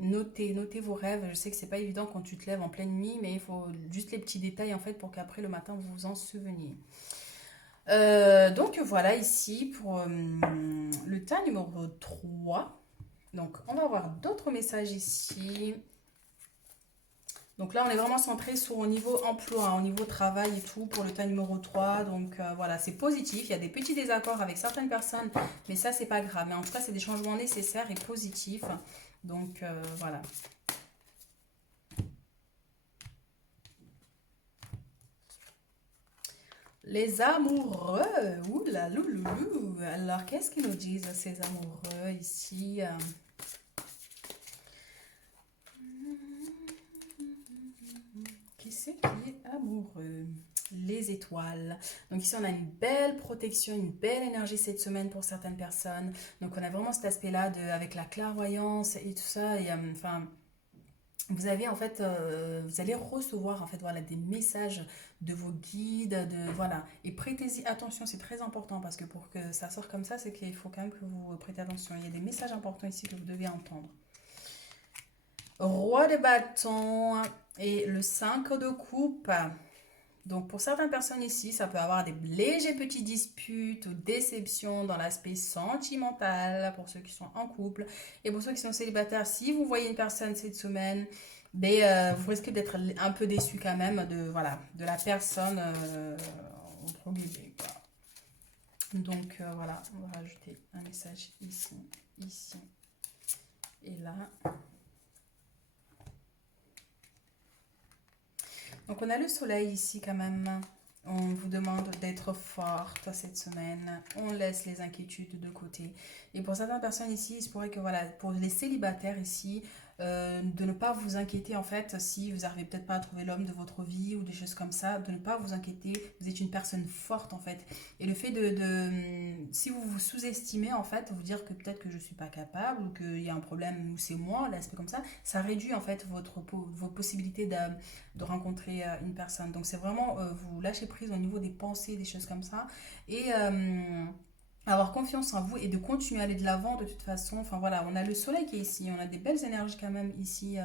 notez vos rêves. Je sais que c'est pas évident quand tu te lèves en pleine nuit, mais il faut juste les petits détails en fait pour qu'après le matin vous vous en souveniez. Donc voilà ici pour le tas numéro 3. Donc on va voir d'autres messages ici. Donc là, on est vraiment centré sur au niveau emploi, au niveau travail et tout pour le tas numéro 3. Donc voilà, c'est positif. Il y a des petits désaccords avec certaines personnes, mais ça, c'est pas grave. Mais en tout cas, c'est des changements nécessaires et positifs. Donc voilà. Les amoureux, oula louloulou. Alors, qu'est-ce qu'ils nous disent ces amoureux ici? Qui c'est qui est amoureux? Les étoiles. Donc ici, on a une belle protection, une belle énergie cette semaine pour certaines personnes. Donc on a vraiment cet aspect-là avec la clairvoyance et tout ça. Et enfin, vous avez en fait, vous allez recevoir en fait voilà des messages de vos guides, de voilà. Et prêtez-y attention, c'est très important parce que pour que ça sorte comme ça, c'est qu'il faut quand même que vous prêtez attention. Il y a des messages importants ici que vous devez entendre. Roi de bâton et le 5 de coupe. Donc pour certaines personnes ici, ça peut avoir des légers petites disputes ou déceptions dans l'aspect sentimental pour ceux qui sont en couple. Et pour ceux qui sont célibataires, si vous voyez une personne cette semaine, vous risquez d'être un peu déçu quand même voilà, de la personne entre guillemets, quoi. Donc voilà, on va rajouter un message ici, ici et là. Donc on a le soleil ici quand même. On vous demande d'être forte cette semaine. On laisse les inquiétudes de côté. Et pour certaines personnes ici, il se pourrait que voilà, pour les célibataires ici, de ne pas vous inquiéter en fait si vous n'arrivez peut-être pas à trouver l'homme de votre vie ou des choses comme ça, de ne pas vous inquiéter. Vous êtes une personne forte en fait. Et le fait si vous vous sous-estimez en fait, vous dire que peut-être que je suis pas capable ou qu'il y a un problème ou c'est moi, l'aspect comme ça réduit en fait vos possibilités de rencontrer une personne. Donc c'est vraiment vous lâcher prise au niveau des pensées, des choses comme ça. Et avoir confiance en vous et de continuer à aller de l'avant de toute façon. Enfin voilà, on a le soleil qui est ici, on a des belles énergies quand même ici.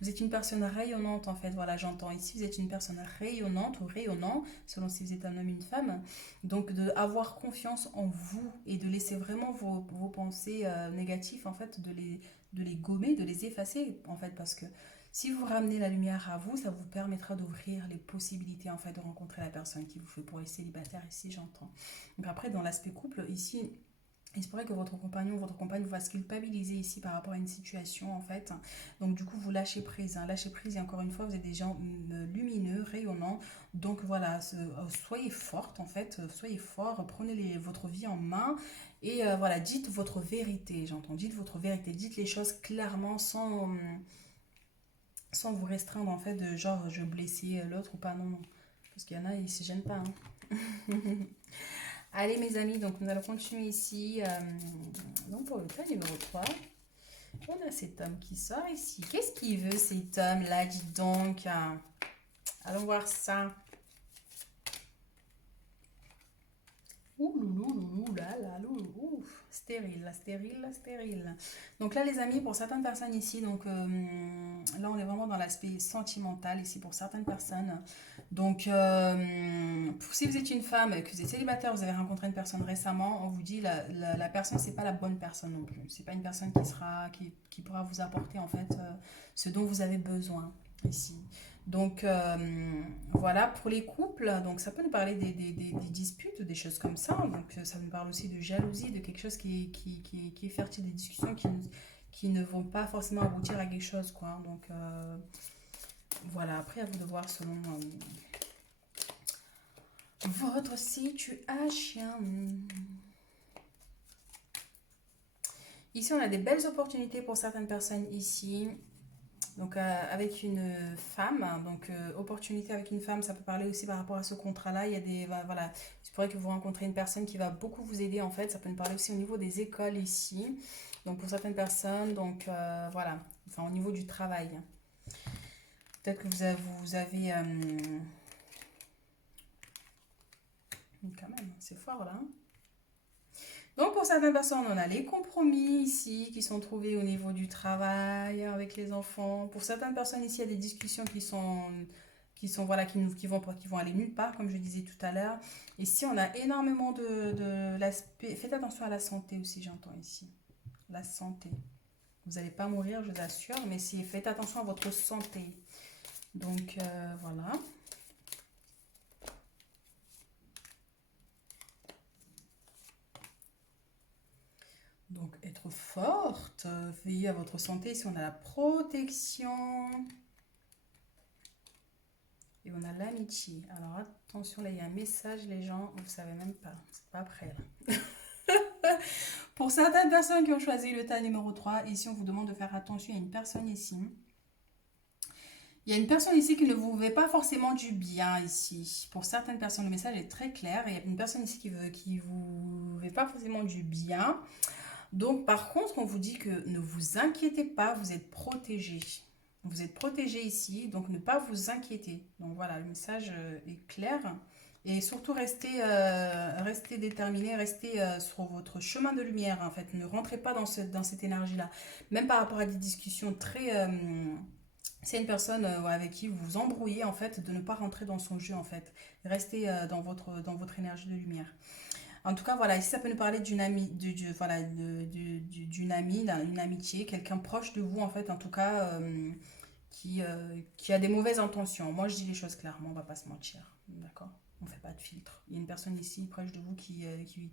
Vous êtes une personne rayonnante en fait, voilà, j'entends ici, vous êtes une personne rayonnante ou rayonnant, selon si vous êtes un homme ou une femme. Donc de avoir confiance en vous et de laisser vraiment vos pensées négatives en fait, de les gommer, de les effacer en fait, parce que si vous ramenez la lumière à vous, ça vous permettra d'ouvrir les possibilités en fait de rencontrer la personne qui vous fait pour les célibataires ici, j'entends. Donc après, dans l'aspect couple, ici, il se pourrait que votre compagnon ou votre compagne vous fasse culpabiliser ici par rapport à une situation en fait. Donc du coup, vous lâchez prise. Hein. Lâchez prise et encore une fois, vous êtes des gens lumineux, rayonnants. Donc voilà, soyez forte en fait, soyez fort, prenez votre vie en main et voilà, dites votre vérité, j'entends. Dites votre vérité, dites les choses clairement sans vous restreindre en fait de genre je blesser l'autre ou pas, non, non. Parce qu'il y en a, ils se gênent pas. Hein. Allez mes amis, donc nous allons continuer ici. Donc pour le cas numéro 3, on a cet homme qui sort ici. Qu'est-ce qu'il veut cet homme là, dites donc. Allons voir ça. Ouh, loulou, loulou, là, là, loulou, ouf, stérile, stérile, stérile. Donc là, les amis, pour certaines personnes ici, donc là, on est vraiment dans l'aspect sentimental ici pour certaines personnes. Donc, si vous êtes une femme, que vous êtes célibataire, vous avez rencontré une personne récemment, on vous dit la personne, c'est pas la bonne personne non plus. C'est pas une personne qui pourra vous apporter en fait ce dont vous avez besoin ici. Donc voilà, pour les couples, donc ça peut nous parler des disputes, des choses comme ça. Donc ça nous parle aussi de jalousie, de quelque chose qui est fertile, des discussions qui ne vont pas forcément aboutir à quelque chose, quoi. Donc voilà, après à vous de voir selon votre situation. Ici, on a des belles opportunités pour certaines personnes ici. Donc avec une femme, donc opportunité avec une femme, ça peut parler aussi par rapport à ce contrat-là. Il y a voilà, il pourrait que vous rencontrez une personne qui va beaucoup vous aider en fait. Ça peut nous parler aussi au niveau des écoles ici. Donc pour certaines personnes, donc voilà, enfin au niveau du travail. Peut-être que vous avez Quand même, c'est fort là. Donc pour certaines personnes, on a les compromis ici qui sont trouvés au niveau du travail avec les enfants. Pour certaines personnes ici, il y a des discussions voilà, qui vont aller nulle part, comme je disais tout à l'heure. Ici, on a énormément de l'aspect. Faites attention à la santé aussi, j'entends ici. La santé. Vous n'allez pas mourir, je vous assure, mais si, faites attention à votre santé. Donc voilà. Donc être forte, veiller à votre santé. Si on a la protection et on a l'amitié. Alors attention, là il y a un message, les gens, vous savez même pas, c'est pas prêt là. Pour certaines personnes qui ont choisi le tas numéro 3, ici on vous demande de faire attention, il y a une personne ici. Il y a une personne ici qui ne vous veut pas forcément du bien ici. Pour certaines personnes, le message est très clair. Il y a une personne ici qui vous veut pas forcément du bien. Donc, par contre, on vous dit que ne vous inquiétez pas, vous êtes protégé. Vous êtes protégé ici, donc ne pas vous inquiéter. Donc voilà, le message est clair. Et surtout, restez déterminé, restez sur votre chemin de lumière. En fait, ne rentrez pas dans cette énergie-là. Même par rapport à des discussions très... c'est une personne avec qui vous vous embrouillez, en fait, de ne pas rentrer dans son jeu, en fait. Restez dans votre énergie de lumière. En tout cas, voilà, ici ça peut nous parler d'une amie, voilà, d'une amie, d'une amitié, quelqu'un proche de vous, en fait, en tout cas, qui a des mauvaises intentions. Moi, je dis les choses clairement, on va pas se mentir, d'accord? On ne fait pas de filtre. Il y a une personne ici proche de vous qui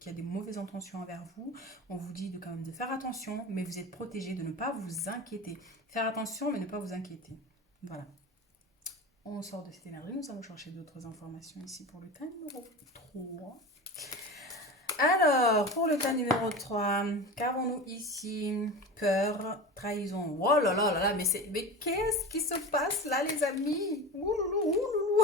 a des mauvaises intentions envers vous. On vous dit quand même de faire attention, mais vous êtes protégé, de ne pas vous inquiéter. Faire attention, mais ne pas vous inquiéter. Voilà. On sort de cette énergie. Nous allons chercher d'autres informations ici pour le cas numéro 3. Alors, pour le cas numéro 3, qu'avons-nous ici? Peur, trahison. Oh là là là là, mais qu'est-ce qui se passe là, les amis? Ouloulou, ouloulou.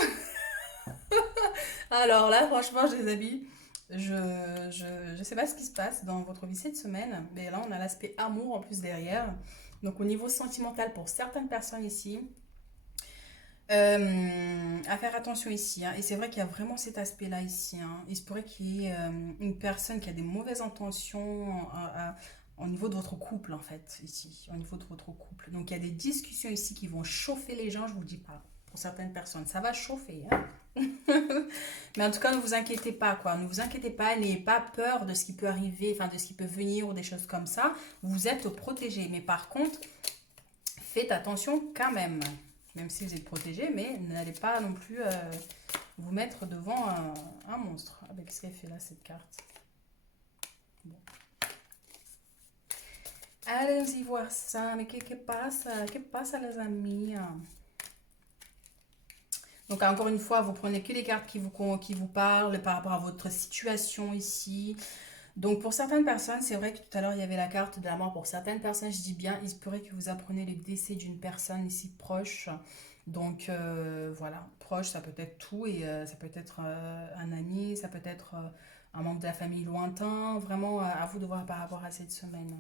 Alors là, franchement, les amis, je sais pas ce qui se passe dans votre vie cette semaine, mais là, on a l'aspect amour en plus derrière. Donc, au niveau sentimental, pour certaines personnes ici, à faire attention ici, hein. Et c'est vrai qu'il y a vraiment cet aspect-là ici, hein. Il se pourrait qu'il y ait une personne qui a des mauvaises intentions au niveau de votre couple, en fait, ici, au niveau de votre couple. Donc, il y a des discussions ici qui vont chauffer les gens, je vous dis pas. Pour certaines personnes, ça va chauffer, hein. Mais en tout cas, ne vous inquiétez pas, quoi. Ne vous inquiétez pas, n'ayez pas peur de ce qui peut arriver, enfin, de ce qui peut venir ou des choses comme ça. Vous êtes protégé. Mais par contre, faites attention quand même. Même si vous êtes protégé, mais n'allez pas non plus vous mettre devant un monstre. Avec ce qu'elle fait là, cette carte. Bon. Allez-y voir ça. Mais qu'est-ce qui passe? Qu'est-ce qui passe, les amis? Donc, encore une fois, vous prenez que les cartes qui vous parlent par rapport à votre situation ici. Donc, pour certaines personnes, c'est vrai que tout à l'heure, il y avait la carte de la mort. Pour certaines personnes, je dis bien, il se pourrait que vous appreniez le décès d'une personne ici proche. Donc, voilà, proche, ça peut être tout. Et ça peut être un ami, ça peut être un membre de la famille lointain. Vraiment, à vous de voir par rapport à cette semaine.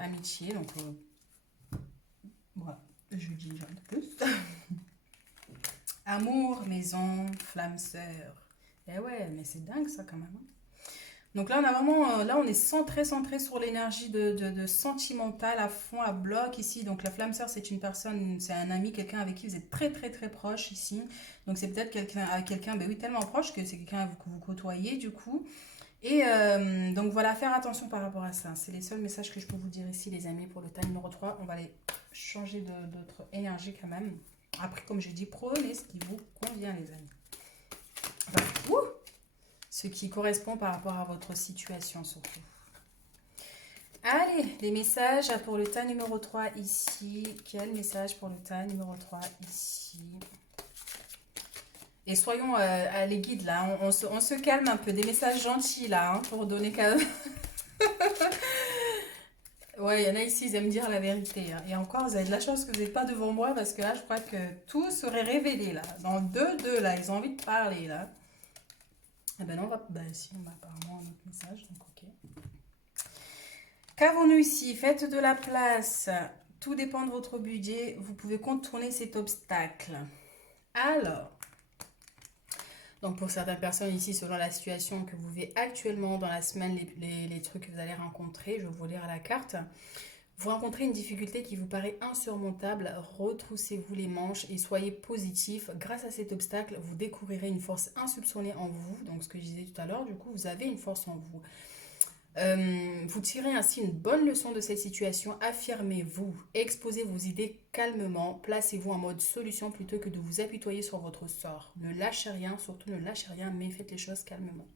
Amitié, donc voilà, je dis rien de plus. Amour, maison, flamme sœur. Eh ouais, mais c'est dingue ça quand même, hein. Donc là, on a vraiment, là, on est centré sur l'énergie de sentimental à fond, à bloc ici. Donc la flamme sœur, c'est une personne, c'est un ami, quelqu'un avec qui vous êtes très très très proche ici. Donc c'est peut-être quelqu'un, ben oui, tellement proche que c'est quelqu'un que vous côtoyez du coup. Et donc voilà, faire attention par rapport à ça. C'est les seuls messages que je peux vous dire ici, les amis, pour le tas numéro 3. On va aller changer d'autre énergie quand même. Après, comme je dis, prenez ce qui vous convient, les amis. Enfin, ce qui correspond par rapport à votre situation, surtout. Allez, les messages pour le tas numéro 3 ici. Quel message pour le tas numéro 3 ici? Et soyons les guides, là. On se calme un peu. Des messages gentils, là, hein, pour donner quand même... Ouais, il y en a ici, ils aiment dire la vérité, hein. Et encore, vous avez de la chance que vous n'êtes pas devant moi parce que là, je crois que tout serait révélé, là. Dans le 2-2, là, ils ont envie de parler, là. Eh ben non, si, on a apparemment un autre message, donc ok. Qu'avons-nous ici? Faites de la place. Tout dépend de votre budget. Vous pouvez contourner cet obstacle. Alors, Donc pour certaines personnes ici, selon la situation que vous vivez actuellement dans la semaine, les trucs que vous allez rencontrer, je vais vous lire à la carte. Vous rencontrez une difficulté qui vous paraît insurmontable, retroussez-vous les manches et soyez positif. Grâce à cet obstacle, vous découvrirez une force insoupçonnée en vous. Donc ce que je disais tout à l'heure, du coup, vous avez une force en vous. Vous tirez ainsi une bonne leçon de cette situation, affirmez-vous, exposez vos idées calmement, placez-vous en mode solution plutôt que de vous apitoyer sur votre sort. Ne lâchez rien, surtout ne lâchez rien, mais faites les choses calmement.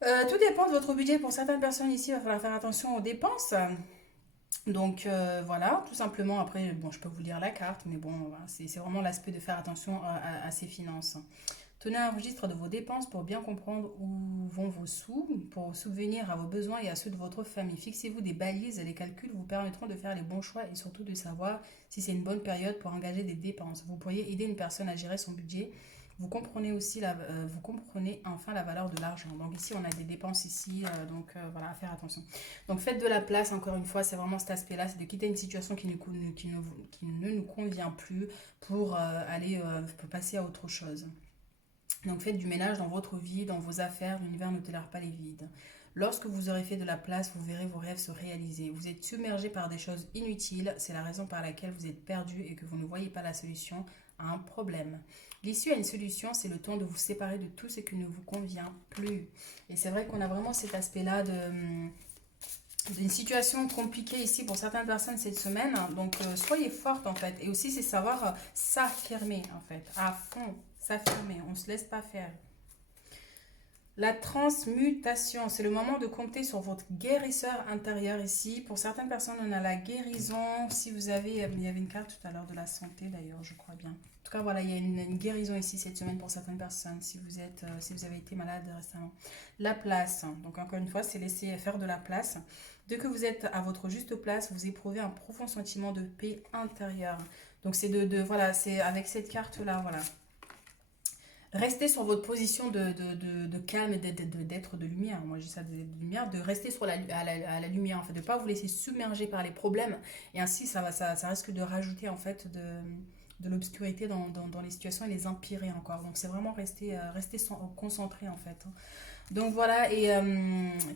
Tout dépend de votre budget. Pour certaines personnes ici, il va falloir faire attention aux dépenses. Donc voilà, tout simplement, après, bon, je peux vous lire la carte, mais bon, voilà, c'est vraiment l'aspect de faire attention à ses finances. Tenez un registre de vos dépenses pour bien comprendre où vont vos sous, pour subvenir à vos besoins et à ceux de votre famille. Fixez-vous des balises, les calculs vous permettront de faire les bons choix et surtout de savoir si c'est une bonne période pour engager des dépenses. Vous pourriez aider une personne à gérer son budget. Vous comprenez aussi vous comprenez enfin la valeur de l'argent. Donc ici, on a des dépenses ici, donc voilà, à faire attention. Donc faites de la place, encore une fois, c'est vraiment cet aspect-là, c'est de quitter une situation qui ne nous convient plus pour pour passer à autre chose. Donc faites du ménage dans votre vie, dans vos affaires, l'univers ne tolère pas les vides. Lorsque vous aurez fait de la place, vous verrez vos rêves se réaliser. Vous êtes submergé par des choses inutiles, c'est la raison par laquelle vous êtes perdu et que vous ne voyez pas la solution à un problème. L'issue à une solution, c'est le temps de vous séparer de tout ce qui ne vous convient plus. Et c'est vrai qu'on a vraiment cet aspect-là d'une situation compliquée ici pour certaines personnes cette semaine. Donc soyez forte en fait. Et aussi c'est savoir s'affirmer en fait, à fond, s'affirmer. On ne se laisse pas faire. La transmutation, c'est le moment de compter sur votre guérisseur intérieur ici. Pour certaines personnes, on a la guérison. Si vous avez, il y avait une carte tout à l'heure de la santé d'ailleurs, je crois bien. En tout cas, voilà, il y a une guérison ici cette semaine pour certaines personnes si vous avez été malade récemment. La place, donc encore une fois, c'est laisser faire de la place. Dès que vous êtes à votre juste place, vous éprouvez un profond sentiment de paix intérieure. Donc c'est voilà, c'est avec cette carte-là, voilà. Restez sur votre position de calme et d'être de lumière. Moi, j'ai ça de lumière, de rester sur à la lumière, en fait, de ne pas vous laisser submerger par les problèmes. Et ainsi, ça risque de rajouter, en fait, de l'obscurité dans les situations et les empirer encore. Donc, c'est vraiment rester concentré, en fait. Donc, voilà. Et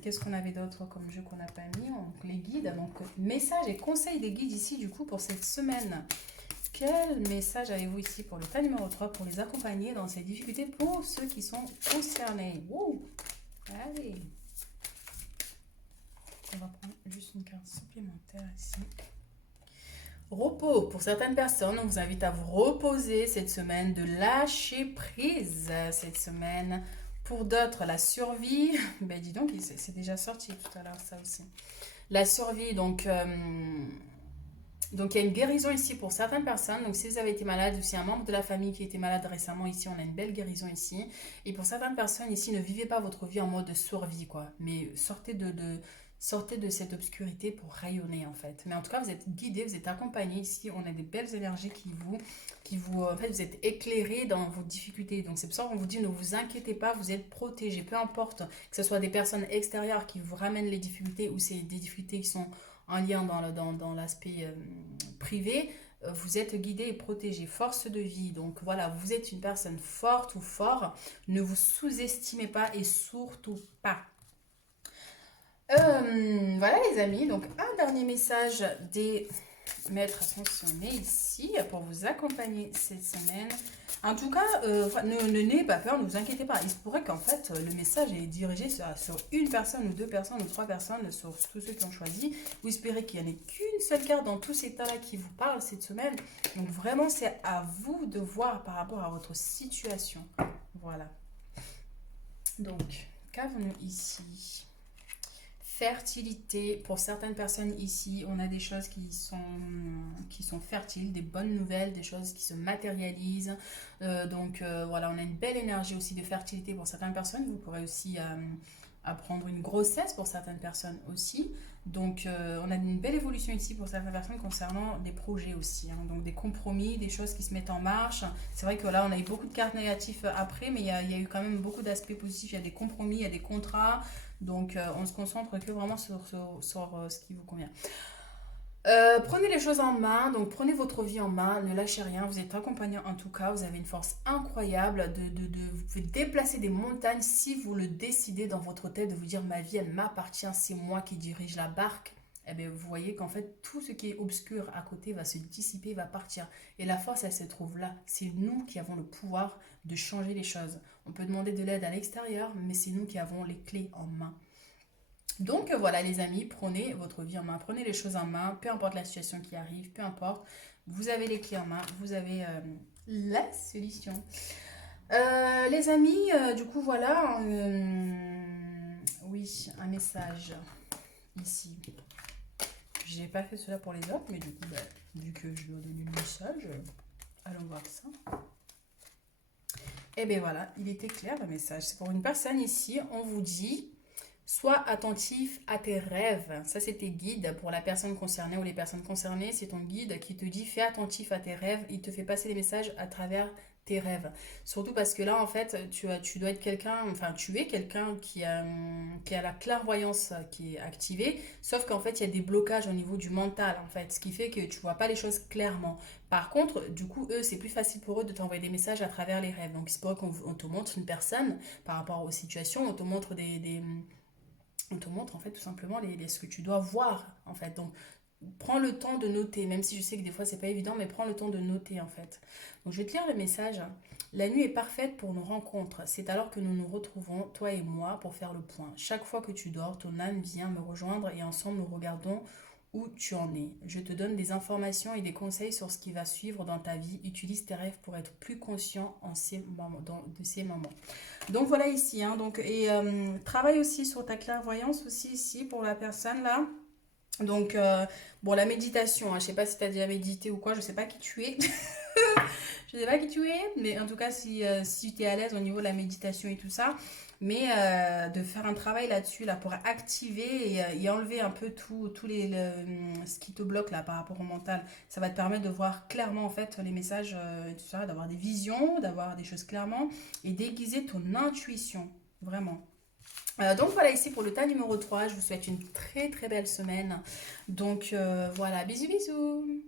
qu'est-ce qu'on avait d'autre comme jeu qu'on n'a pas mis? Donc, les guides. Donc, messages et conseils des guides ici, du coup, pour cette semaine. Quel message avez-vous ici pour le tas numéro 3 pour les accompagner dans ces difficultés pour ceux qui sont concernés? Wow. Allez. On va prendre juste une carte supplémentaire ici. Repos. Pour certaines personnes, on vous invite à vous reposer cette semaine, de lâcher prise cette semaine. Pour d'autres, la survie. Ben dis donc, c'est déjà sorti tout à l'heure ça aussi. La survie, donc, il y a une guérison ici pour certaines personnes. Donc, si vous avez été malade ou si un membre de la famille qui était malade récemment, ici, on a une belle guérison ici. Et pour certaines personnes ici, ne vivez pas votre vie en mode survie, quoi. Mais sortez de cette obscurité pour rayonner, en fait. Mais en tout cas, vous êtes guidés, vous êtes accompagnés. Ici, on a des belles énergies en fait, vous êtes éclairés dans vos difficultés. Donc, c'est pour ça qu'on vous dit, ne vous inquiétez pas, vous êtes protégés. Peu importe que ce soit des personnes extérieures qui vous ramènent les difficultés ou c'est des difficultés qui sont en lien dans l'aspect privé, vous êtes guidé et protégé, force de vie. Donc voilà, vous êtes une personne forte ou fort, ne vous sous-estimez pas et surtout pas. Voilà les amis, donc un dernier message des maîtres ascensionnés ici pour vous accompagner cette semaine. En tout cas, n'ayez pas peur, ne vous inquiétez pas. Il se pourrait qu'en fait, le message est dirigé sur une personne ou deux personnes ou trois personnes, sur tous ceux qui ont choisi. Vous espérez qu'il n'y en ait qu'une seule carte dans tous ces tas-là qui vous parle cette semaine. Donc vraiment, c'est à vous de voir par rapport à votre situation. Voilà. Donc, qu'avons-nous ici ? Fertilité, pour certaines personnes ici, on a des choses qui sont fertiles, des bonnes nouvelles, des choses qui se matérialisent. Voilà, on a une belle énergie aussi de fertilité pour certaines personnes. Vous pourrez aussi apprendre une grossesse pour certaines personnes aussi. Donc, on a une belle évolution ici pour certaines personnes concernant des projets aussi. Hein. Donc, des compromis, des choses qui se mettent en marche. C'est vrai que là, on a eu beaucoup de cartes négatives après, mais il y a eu quand même beaucoup d'aspects positifs. Il y a des compromis, il y a des contrats. Donc, on se concentre que vraiment sur ce qui vous convient. Prenez les choses en main, donc prenez votre vie en main, ne lâchez rien, vous êtes accompagnant en tout cas, vous avez une force incroyable vous pouvez déplacer des montagnes si vous le décidez dans votre tête de vous dire ma vie elle m'appartient, c'est moi qui dirige la barque. Eh bien, vous voyez qu'en fait tout ce qui est obscur à côté va se dissiper, va partir. Et la force elle se trouve là, c'est nous qui avons le pouvoir de changer les choses. On peut demander de l'aide à l'extérieur, mais c'est nous qui avons les clés en main. Donc voilà les amis, prenez votre vie en main, prenez les choses en main, peu importe la situation qui arrive, peu importe, vous avez les clés en main, vous avez la solution. Les amis, du coup voilà, oui, un message ici. J'ai pas fait cela pour les autres, mais du coup, bah, vu que je leur donne le message, allons voir ça. Et bien voilà, il était clair le message. C'est pour une personne ici, on vous dit sois attentif à tes rêves. Ça, c'est tes guides pour la personne concernée ou les personnes concernées. C'est ton guide qui te dit fais attentif à tes rêves. Il te fait passer les messages à travers tes rêves. Surtout parce que là, en fait, tu dois être quelqu'un, enfin, tu es quelqu'un qui a la clairvoyance qui est activée. Sauf qu'en fait, il y a des blocages au niveau du mental, en fait. Ce qui fait que tu vois pas les choses clairement. Par contre, du coup, eux, c'est plus facile pour eux de t'envoyer des messages à travers les rêves. Donc, c'est pas qu'on te montre une personne par rapport aux situations, on te montre on te montre en fait tout simplement ce que tu dois voir en fait. Donc prends le temps de noter, même si je sais que des fois c'est pas évident, mais prends le temps de noter en fait. Donc je vais te lire le message. La nuit est parfaite pour nos rencontres. C'est alors que nous nous retrouvons, toi et moi, pour faire le point. Chaque fois que tu dors, ton âme vient me rejoindre et ensemble nous regardons où tu en es. Je te donne des informations et des conseils sur ce qui va suivre dans ta vie. Utilise tes rêves pour être plus conscient de ces moments. Donc voilà ici, hein, donc, et travaille aussi sur ta clairvoyance aussi ici pour la personne là. Donc, bon, la méditation, hein, je sais pas si tu as déjà médité ou quoi, je sais pas qui tu es. Je sais pas qui tu es, mais en tout cas, si tu es à l'aise au niveau de la méditation et tout ça, mais de faire un travail là-dessus, là, pour activer et enlever un peu ce qui te bloque là par rapport au mental. Ça va te permettre de voir clairement en fait les messages et tout ça, d'avoir des visions, d'avoir des choses clairement et d'aiguiser ton intuition, vraiment. Donc voilà ici pour le tas numéro 3. Je vous souhaite une très très belle semaine. Donc voilà, bisous bisous.